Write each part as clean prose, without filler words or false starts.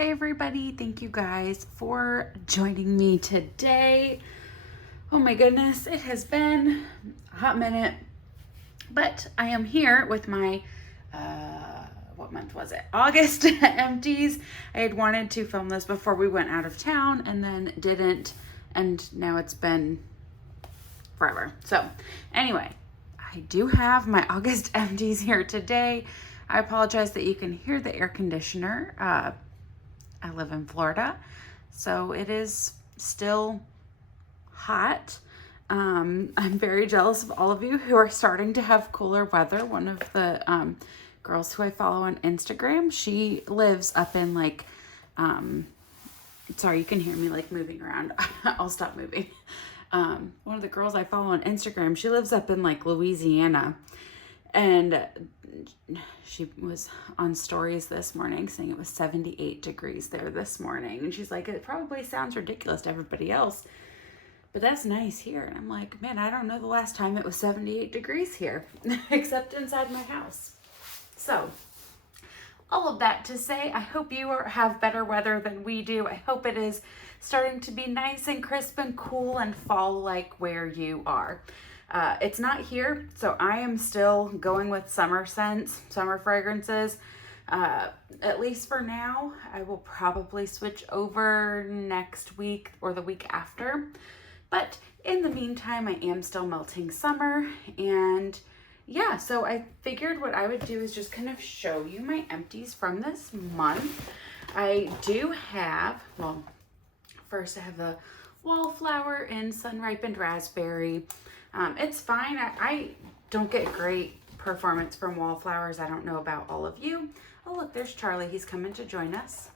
Hi everybody, thank you guys for joining me today. Oh my goodness, it has been a hot minute, but I am here with my, what month was it? August Empties. I had wanted to film this before we went out of town and then didn't, and now it's been forever. So anyway, I do have my August Empties here today. I apologize that you can hear the air conditioner. I live in Florida, so it is still hot. I'm very jealous of all of you who are starting to have cooler weather. One of the girls who I follow on Instagram, she lives up in like, sorry, you can hear me like moving around. I'll stop moving. One of the girls I follow on Instagram, she lives up in like Louisiana, and she was on stories this morning saying it was 78 degrees there this morning. And she's like, it probably sounds ridiculous to everybody else, but that's nice here. And I'm like, man, I don't know the last time it was 78 degrees here, except inside my house. So all of that to say, I hope you have better weather than we do. I hope it is starting to be nice and crisp and cool and fall-like where you are. It's not here, so I am still going with summer scents, summer fragrances. At least for now. I will probably switch over next week or the week after. But in the meantime, I am still melting summer. And yeah, so I figured what I would do is just kind of show you my empties from this month. I do have, well, first I have the Wallflower in Sun Ripened Raspberry. It's fine. I don't get great performance from Wallflowers. I don't know about all of you. Oh, look, there's Charlie. He's coming to join us.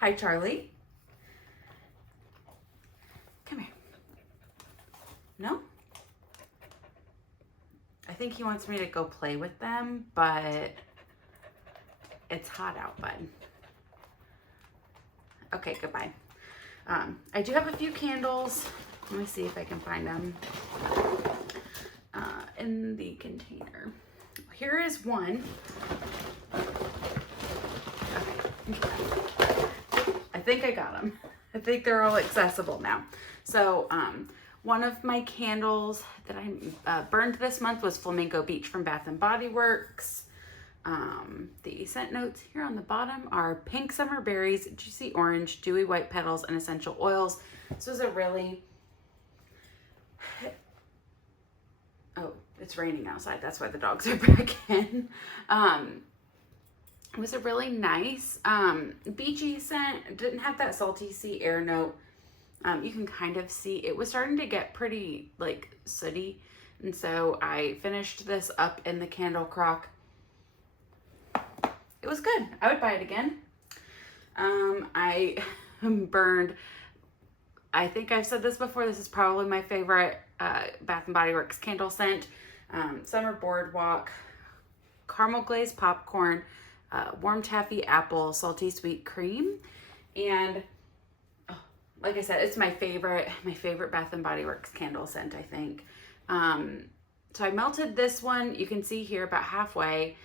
Hi, Charlie. Come here. No? I think he wants me to go play with them, but it's hot out, bud. Okay, goodbye. I do have a few candles. Let me see if I can find them in the container. Here is one. Okay. I think I got them. I think they're all accessible now. So one of my candles that I burned this month was Flamingo Beach from Bath & Body Works. The scent notes here on the bottom are pink summer berries, juicy orange, dewy white petals, and essential oils. This was a really, oh, it's raining outside. That's why the dogs are back in. It was a really nice beachy scent. It didn't have that salty sea air note. You can kind of see it was starting to get pretty like sooty. And so I finished this up in the candle crock. It was good. I would buy it again. I burned, I think I've said this before, this is probably my favorite Bath & Body Works candle scent. Summer Boardwalk, caramel glazed popcorn, warm taffy apple, salty sweet cream. And oh, like I said, it's my favorite Bath & Body Works candle scent, I think. So I melted this one, you can see here about halfway.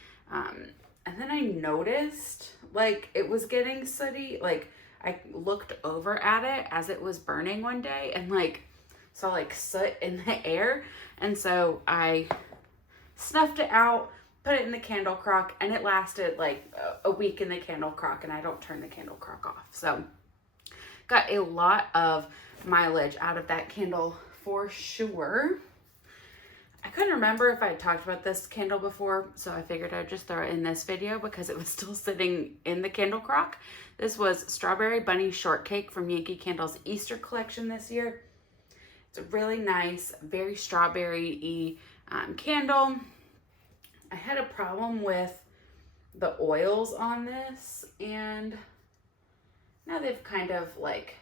And then I noticed like it was getting sooty. Like I looked over at it as it was burning one day and like saw like soot in the air. And so I snuffed it out, put it in the candle crock, and it lasted like a week in the candle crock, and I don't turn the candle crock off. So got a lot of mileage out of that candle for sure. I couldn't remember if I had talked about this candle before, so I figured I'd just throw it in this video because it was still sitting in the candle crock. This was Strawberry Bunny Shortcake from Yankee Candle's Easter collection this year. It's a really nice, very strawberry-y candle. I had a problem with the oils on this, and now they've kind of like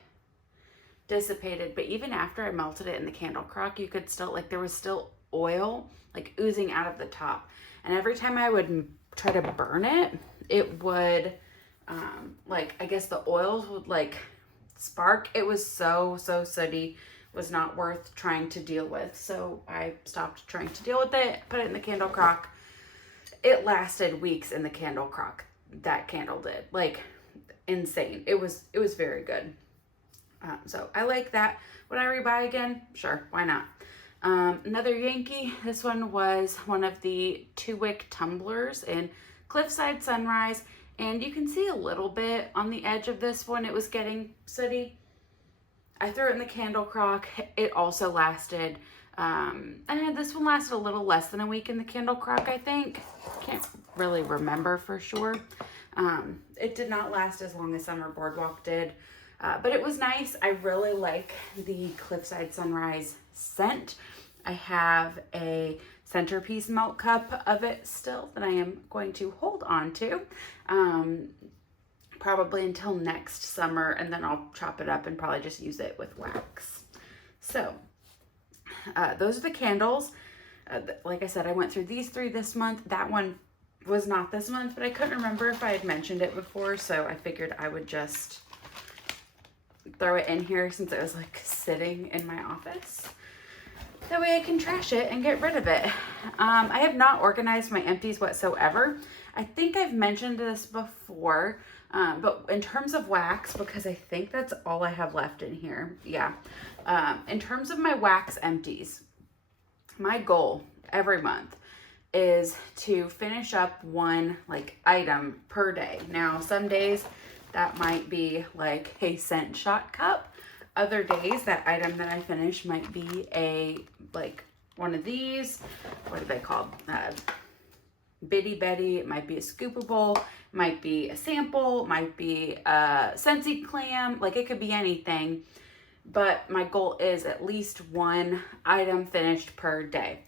dissipated, but even after I melted it in the candle crock, you could still, like there was still oil like oozing out of the top, and every time I would try to burn it, it would like I guess the oils would like spark. It was so sooty, was not worth trying to deal with, so I stopped trying to deal with it, put it in the candle crock. It lasted weeks in the candle crock. that candle did. Like, insane. It was very good. So I like that. Would I rebuy again? Sure, why not? Another Yankee. This one was one of the 2-wick tumblers in Cliffside Sunrise, and you can see a little bit on the edge of this one. It was getting sooty. I threw it in the candle crock. It also lasted, and this one lasted a little less than a week in the candle crock, I think. Can't really remember for sure. It did not last as long as Summer Boardwalk did, but it was nice. I really like the Cliffside Sunrise scent. I have a centerpiece melt cup of it still that I am going to hold on to, probably until next summer, and then I'll chop it up and probably just use it with wax. So those are the candles. Like I said, I went through these 3 this month. That one was not this month, but I couldn't remember if I had mentioned it before, so I figured I would just throw it in here since it was like sitting in my office. That way I can trash it and get rid of it. I have not organized my empties whatsoever. I think I've mentioned this before, but in terms of wax, because I think that's all I have left in here. Yeah. In terms of my wax empties, my goal every month is to finish up one like item per day. Now, some days that might be like a scent shot cup. Other days, that item that I finish might be a, like, one of these. What are they called? Bitty Betty. It might be a scoopable. Might be a sample. Might be a Scentsy clam. Like, it could be anything. But my goal is at least one item finished per day.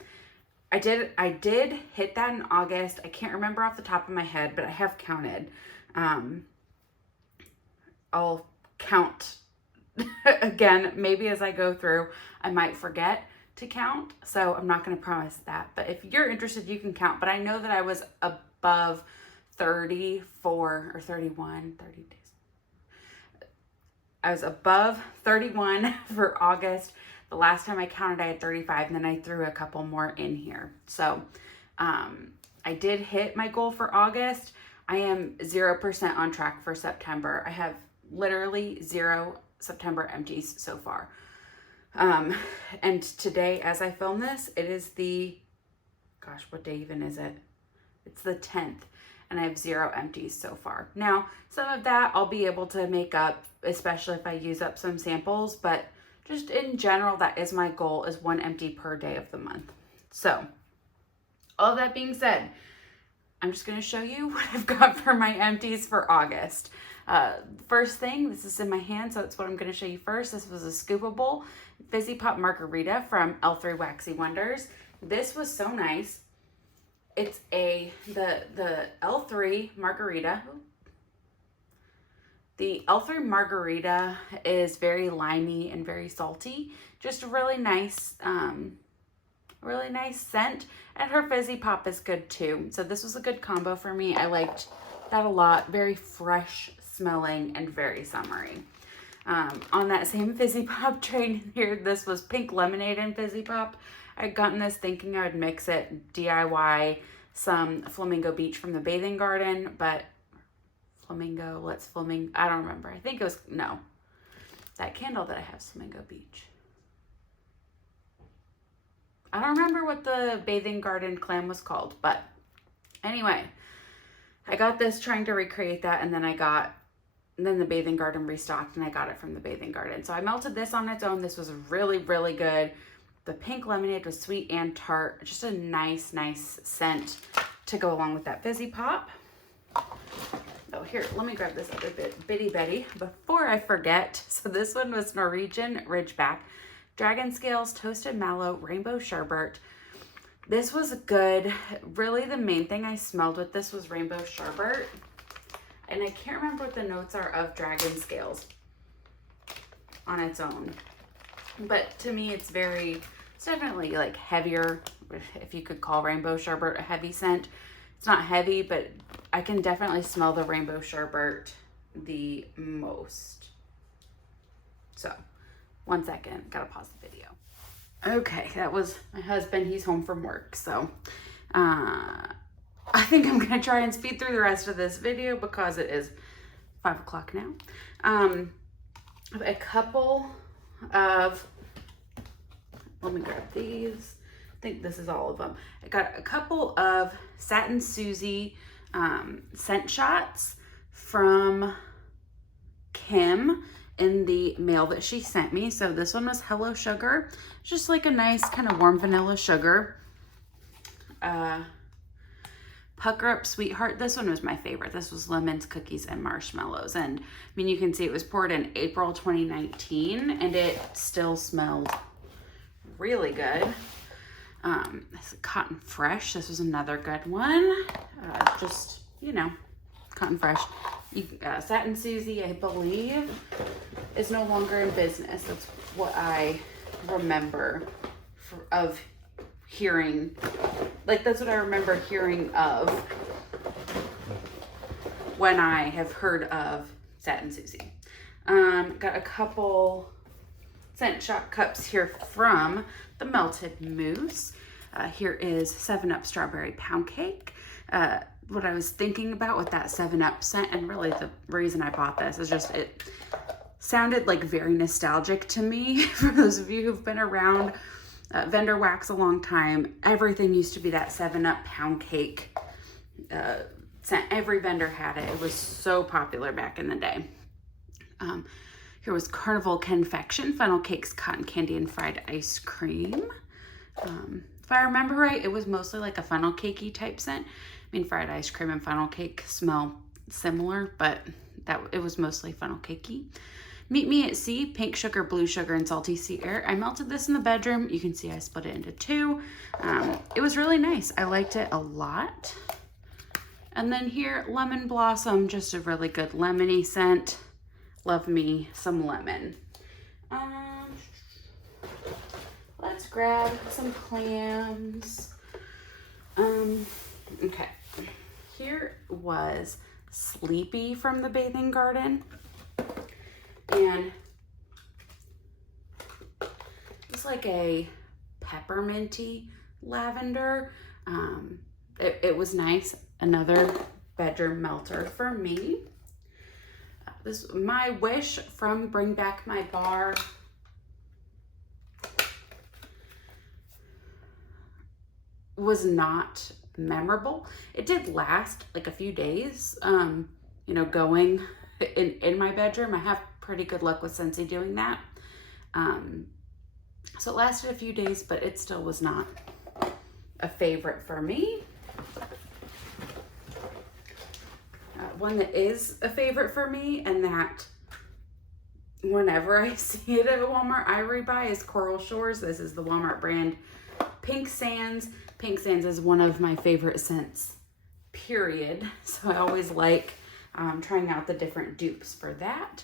I did hit that in August. I can't remember off the top of my head, but I have counted. I'll count again, maybe as I go through. I might forget to count, so I'm not going to promise that. But if you're interested, you can count. But I know that I was above 34 or 31, 30 days. I was above 31 for August. The last time I counted, I had 35, and then I threw a couple more in here. So I did hit my goal for August. I am 0% on track for September. I have literally 0 September empties so far. And today, as I film this, it is the, gosh, what day even is it? It's the 10th, and I have 0 empties so far. Now, some of that I'll be able to make up, especially if I use up some samples, but just in general, that is my goal, is 1 empty per day of the month. So, all that being said, I'm just going to show you what I've got for my empties for August. First thing, this is in my hand, so it's what I'm going to show you first. This was a scoopable Fizzy Pop Margarita from L3 Waxy Wonders. This was so nice. It's the L3 Margarita. The L3 Margarita is very limey and very salty. Just a really nice scent, and her Fizzy Pop is good too. So this was a good combo for me. I liked that a lot. Very fresh smelling and very summery. On that same Fizzy Pop train here, this was Pink Lemonade and Fizzy Pop. I'd gotten this thinking I would mix it, DIY some Flamingo Beach from the Bathing Garden, but Flamingo, I don't remember. I think it was, no, that candle that I have is Flamingo Beach. I don't remember what the Bathing Garden clam was called, but anyway, I got this trying to recreate that, and then then the Bathing Garden restocked, and I got it from the Bathing Garden. So I melted this on its own. This was really, really good. The Pink Lemonade was sweet and tart. Just a nice, nice scent to go along with that Fizzy Pop. Oh, here, let me grab this other Bitty Betty before I forget. So this one was Norwegian Ridgeback, Dragon Scales, Toasted Mallow, Rainbow Sherbet. This was good. Really, the main thing I smelled with this was Rainbow Sherbet. And I can't remember what the notes are of Dragon Scales on its own. But to me, it's definitely like heavier, if you could call Rainbow Sherbet a heavy scent. It's not heavy, but I can definitely smell the Rainbow Sherbet the most. So, 1 second, gotta pause the video. Okay, that was my husband. He's home from work, so I think I'm gonna try and speed through the rest of this video because it is 5 o'clock now. A couple of, let me grab these. I think this is all of them. I got a couple of Satin Susie scent shots from Kim in the mail that she sent me. So this one was Hello Sugar, just like a nice kind of warm vanilla sugar. Pucker Up Sweetheart, this one was my favorite. This was lemons, cookies, and marshmallows. And I mean, you can see it was poured in April 2019 and it still smelled really good. This is Cotton Fresh. This was another good one. Just, you know, Cotton Fresh. Satin Susie, I believe, is no longer in business. That's what I remember of hearing. Like, that's what I remember hearing of when I have heard of Satin Susie. Got a couple scent shot cups here from the Melted Mousse. Here is 7-Up Strawberry Pound Cake. What I was thinking about with that 7-Up scent, and really the reason I bought this is just it sounded like very nostalgic to me. For those of you who've been around vendor wax a long time, everything used to be that 7-Up Pound Cake scent. Every vendor had it. It was so popular back in the day. Here was Carnival Confection, Funnel Cakes, Cotton Candy, and Fried Ice Cream. If I remember right, it was mostly like a funnel cakey type scent. I mean, fried ice cream and funnel cake smell similar, but it was mostly funnel cakey. Meet Me at Sea, Pink Sugar, Blue Sugar, and Salty Sea Air. I melted this in the bedroom. You can see I split it into 2. It was really nice. I liked it a lot. And then here, Lemon Blossom, just a really good lemony scent. Love me some lemon. Let's grab some clams. Okay, here was Sleepy from the Bathing Garden, and it's like a pepperminty lavender. It was nice. Another bedroom melter for me. This My Wish from Bring Back My Bar. Was not memorable. It did last like a few days, you know, going in my bedroom. I have pretty good luck with Scentsy doing that. So it lasted a few days, but it still was not a favorite for me. One that is a favorite for me, and that whenever I see it at Walmart, I rebuy, is Coral Shores. This is the Walmart brand Pink Sands. Pink Sands is one of my favorite scents, period. So I always like trying out the different dupes for that.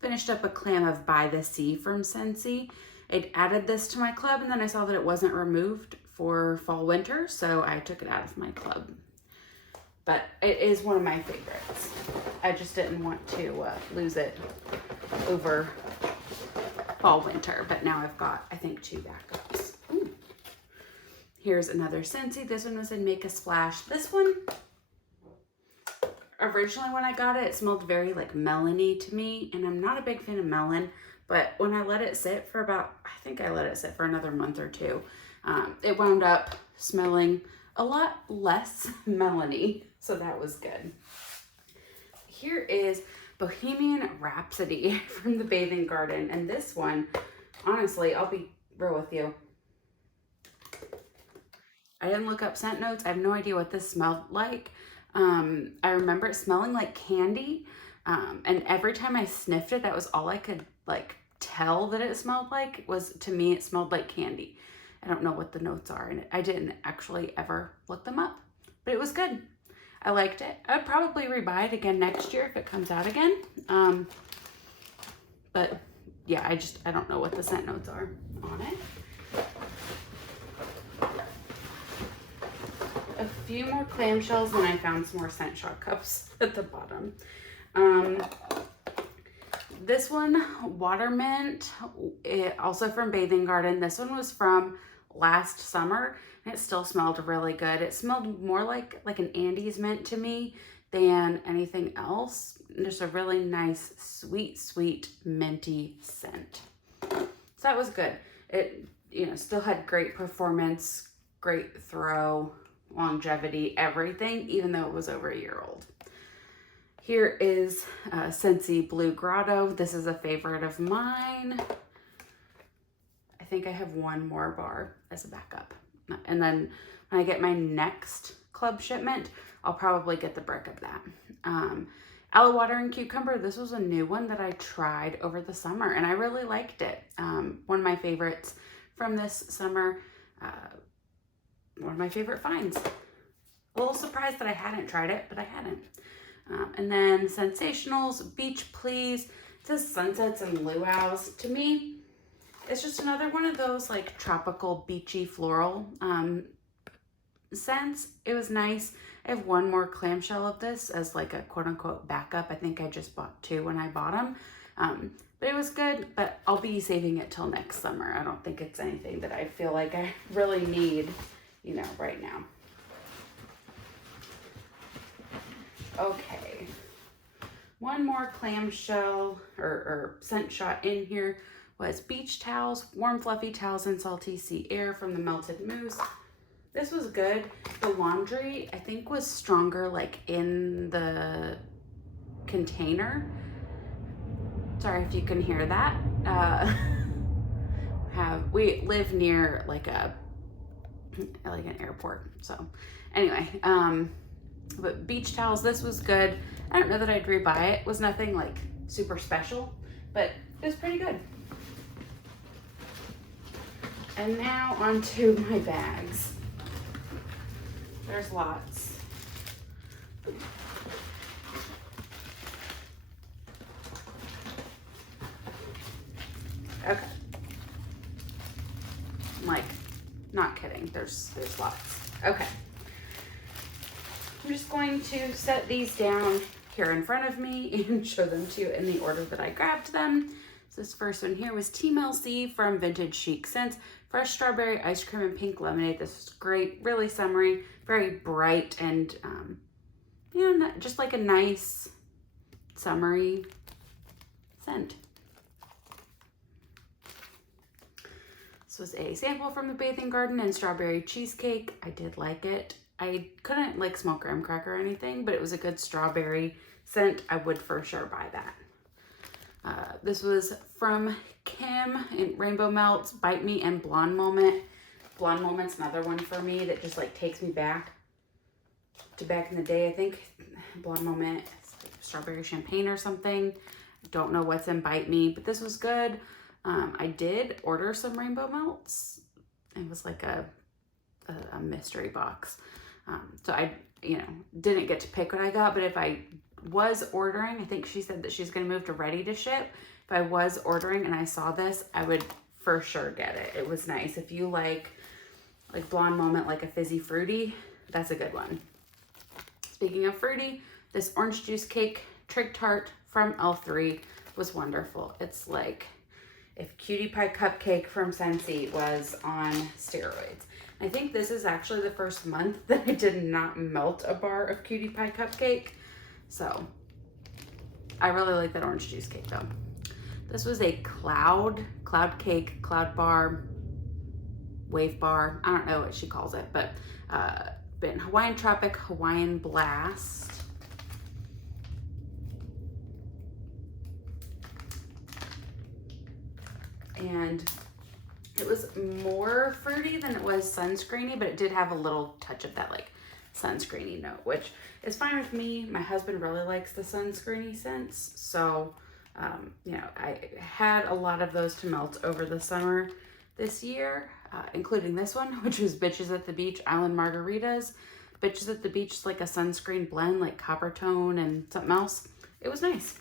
Finished up a clam of By the Sea from Scentsy. I'd added this to my club, and then I saw that it wasn't removed for fall winter, so I took it out of my club. But it is one of my favorites. I just didn't want to lose it over fall winter, but now I've got, I think, 2 backups. Ooh. Here's another Scentsy. This one was in Make a Splash. This one, originally when I got it, it smelled very like melony to me, and I'm not a big fan of melon, but when I let it sit for about, I think I let it sit for another month or 2, it wound up smelling a lot less melony, so that was good. Here is Bohemian Rhapsody from the Bathing Garden, and this one, honestly, I'll be real with you, I didn't look up scent notes. I have no idea what this smelled like. I remember it smelling like candy, and every time I sniffed it, that was all I could like tell that it smelled like. Was, to me, it smelled like candy. I don't know what the notes are, and I didn't actually ever look them up, but it was good. I liked it. I'd probably rebuy it again next year if it comes out again. But yeah, I don't know what the scent notes are on it. A few more clamshells, and I found some more scent shot cups at the bottom. This one, Water Mint, also from Bathing Garden. This one was from last summer, and it still smelled really good. It smelled more like an Andes mint to me than anything else. Just a really nice, sweet, sweet, minty scent. So that was good. It, you know, still had great performance, great throw, longevity, everything, even though it was over a year old. Here is Scentsy Blue Grotto. This is a favorite of mine. I think I have one more bar as a backup. And then when I get my next club shipment, I'll probably get the brick of that. Aloe Water and Cucumber. This was a new one that I tried over the summer, and I really liked it. One of my favorites from this summer. One of my favorite finds. A little surprised that I hadn't tried it, but I hadn't. And then Sensationals, Beach Please. It says Sunsets and Luau's. To me, it's just another one of those like tropical, beachy, floral scents. It was nice. I have one more clamshell of this as like a quote-unquote backup. I think I just bought 2 when I bought them. But it was good, but I'll be saving it till next summer. I don't think it's anything that I feel like I really need, you know, right now. Okay, one more clamshell or scent shot in here was Beach Towels, Warm Fluffy Towels and Salty Sea Air from the Melted Mousse. This was good. The laundry, I think, was stronger like in the container. Sorry if you can hear that. We live near like an airport. So anyway, but Beach Towels, this was good. I don't know that I'd rebuy it. It was nothing like super special, but it was pretty good. And now onto my bags. There's lots. Okay. I'm like, not kidding. There's lots. Okay. I'm just going to set these down here in front of me and show them to you in the order that I grabbed them. So this first one here was Team LC from Vintage Chic Scents. Fresh strawberry ice cream and pink lemonade. This is great, really summery, very bright, and you know, just like a nice summery scent. This was a sample from the Bathing Garden and Strawberry Cheesecake. I did like it. I couldn't like smell graham cracker or anything, but it was a good strawberry scent. I would for sure buy that. This was from Kim in Rainbow Melts, Bite Me, and Blonde Moment. Blonde Moment's another one for me that just like takes me back to back in the day. I think Blonde Moment is like strawberry champagne or something. Don't know what's in Bite Me, but this was good. I did order some Rainbow Melts. It was like a mystery box. So I, you know, didn't get to pick what I got, but if I was ordering, I think she said that she's going to move to ready to ship. If I was ordering and I saw this, I would for sure get it. It was nice. If you like Blonde Moment, like a fizzy fruity, that's a good one. Speaking of fruity, this orange juice cake Trig Tart from L3 was wonderful. It's like if Cutie Pie Cupcake from Scentsy was on steroids. I think this is actually the first month that I did not melt a bar of Cutie Pie Cupcake. So I really like that orange juice cake though. This was a cloud cake, cloud bar, wave bar. I don't know what she calls it, but been Hawaiian Tropic, Hawaiian Blast. And it was more fruity than it was sunscreeny, but it did have a little touch of that like sunscreeny note, which is fine with me. My husband really likes the sunscreeny scents. So, you know, I had a lot of those to melt over the summer this year, including this one, which was Bitches at the Beach Island Margaritas. Bitches at the Beach is like a sunscreen blend, like copper tone and something else. It was nice.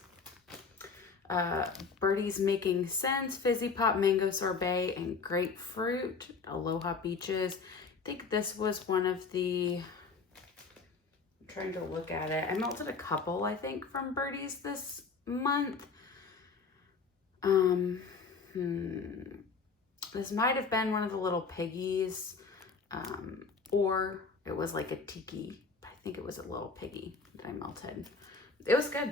Birdie's Making Sense, Fizzy Pop Mango Sorbet, and Grapefruit, Aloha Beaches. I think this was one of the, I'm trying to look at it. I melted a couple, I think, from Birdie's this month. This might have been one of the little piggies, or it was like a tiki. I think it was a little piggy that I melted. It was good.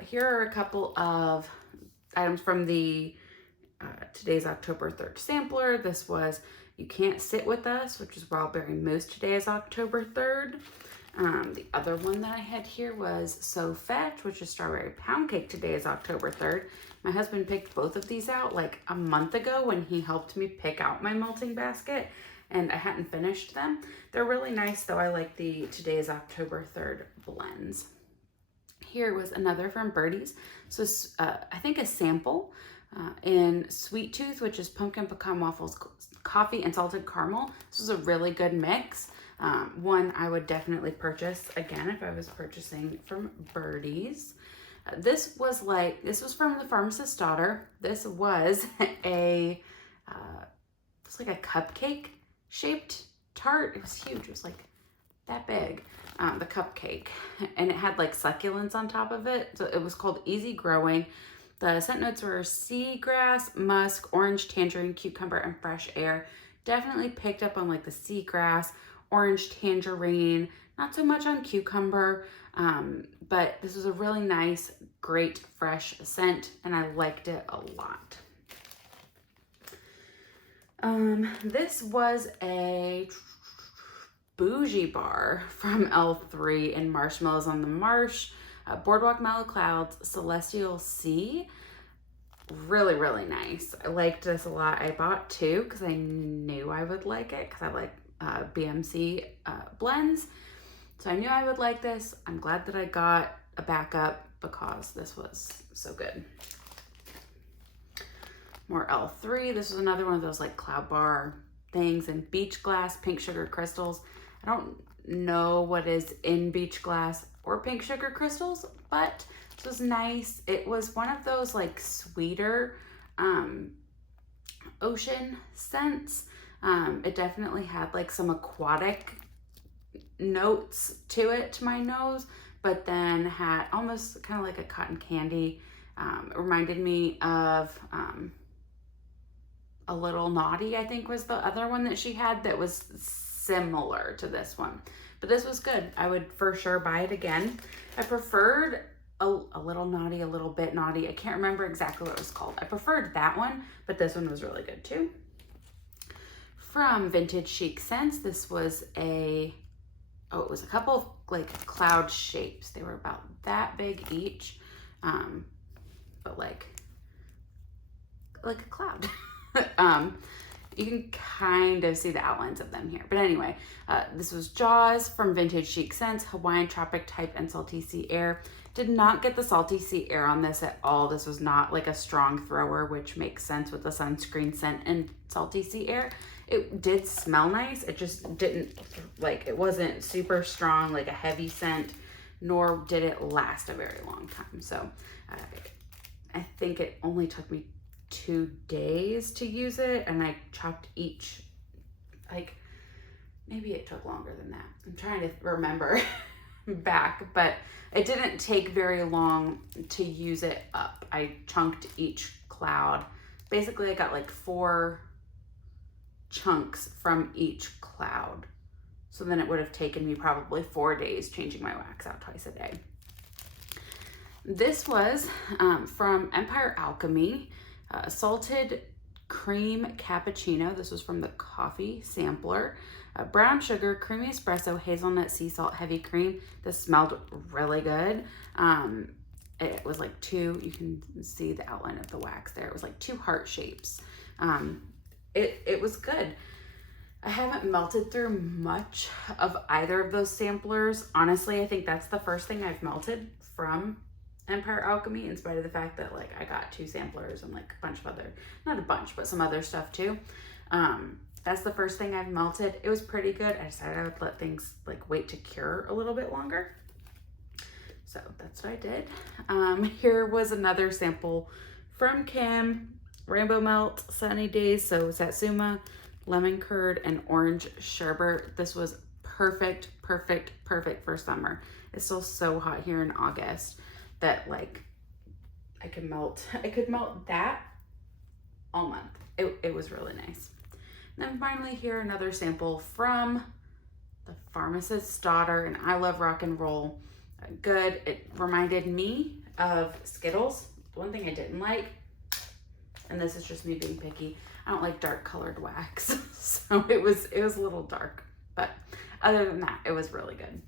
Here are a couple of items from the today's October 3rd sampler. This was You Can't Sit With Us, which is Wild Berry Mousse. Today is October 3rd. The other one that I had here was So Fetch, which is Strawberry Pound Cake. Today is October 3rd. My husband picked both of these out like a month ago when he helped me pick out my melting basket, and I hadn't finished them. They're really nice though. I like the Today's October 3rd blends. Here was another from Birdie's. So I think a sample in Sweet Tooth, which is pumpkin pecan waffles, coffee, and salted caramel. This was a really good mix. One I would definitely purchase again if I was purchasing from Birdie's. This was from the Pharmacist's Daughter. This was it's like a cupcake shaped tart. It was huge. It was like that big, the cupcake, and it had like succulents on top of it. So it was called Easy Growing. The scent notes were seagrass, musk, orange, tangerine, cucumber, and fresh air. Definitely picked up on like the seagrass, orange, tangerine, not so much on cucumber, but this was a really nice, great, fresh scent, and I liked it a lot. This was a bougie bar from L3 in Marshmallows on the Marsh. Boardwalk Mellow Clouds Celestial Sea. Really, really nice. I liked this a lot. I bought two because I knew I would like it because I like BMC blends. So I knew I would like this. I'm glad that I got a backup because this was so good. More L3. This was another one of those like cloud bar things in beach glass, pink sugar crystals. I don't know what is in beach glass or pink sugar crystals, but this was nice. It was one of those like sweeter ocean scents. It definitely had like some aquatic notes to it to my nose, but then had almost kind of like a cotton candy. It reminded me of A Little Naughty, I think was the other one that she had that was similar to this one. But this was good. I would for sure buy it again. I preferred a Little Naughty, A Little Bit Naughty. I can't remember exactly what it was called. I preferred that one, but this one was really good too. From Vintage Chic Scents, this was it was a couple of like cloud shapes. They were about that big each, but like a cloud. You can kind of see the outlines of them here. But anyway, this was Jaws from Vintage Chic Scents, Hawaiian Tropic Type and Salty Sea Air. Did not get the Salty Sea Air on this at all. This was not like a strong thrower, which makes sense with the sunscreen scent and Salty Sea Air. It did smell nice. It just didn't, like, it wasn't super strong, like a heavy scent, nor did it last a very long time. So I think it only took me 2 days to use it, and I chopped each, like, maybe it took longer than that. I'm trying to remember back, but it didn't take very long to use it up. I chunked each cloud. Basically, I got like 4 chunks from each cloud. So then it would have taken me probably 4 days changing my wax out twice a day. This was from Empire Alchemy. Salted cream cappuccino. This was from the coffee sampler. Brown sugar, creamy espresso, hazelnut, sea salt, heavy cream. This smelled really good. It was like 2, you can see the outline of the wax there. It was like 2 heart shapes. It was good. I haven't melted through much of either of those samplers. Honestly, I think that's the first thing I've melted from Empire Alchemy, in spite of the fact that like I got 2 samplers and like a bunch of other, not a bunch, but some other stuff too. That's the first thing I've melted. It was pretty good. I decided I would let things like wait to cure a little bit longer. So that's what I did. Here was another sample from Kim, Rainbow Melt, Sunny Days. So Satsuma, lemon curd, and orange sherbet. This was perfect, perfect, perfect for summer. It's still so hot here in August that like I could melt that all month. It was really nice. And then finally here, another sample from the Pharmacist's Daughter, and I love rock and roll. Good. It reminded me of Skittles. One thing I didn't like, and this is just me being picky, I don't like dark colored wax. So it was a little dark, but other than that, it was really good.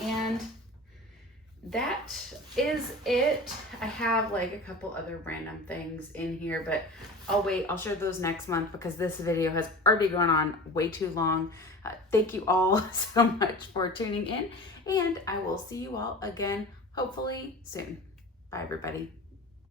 And that is it. I have like a couple other random things in here, but I'll share those next month because this video has already gone on way too long. Thank you all so much for tuning in, and I will see you all again hopefully soon. Bye everybody.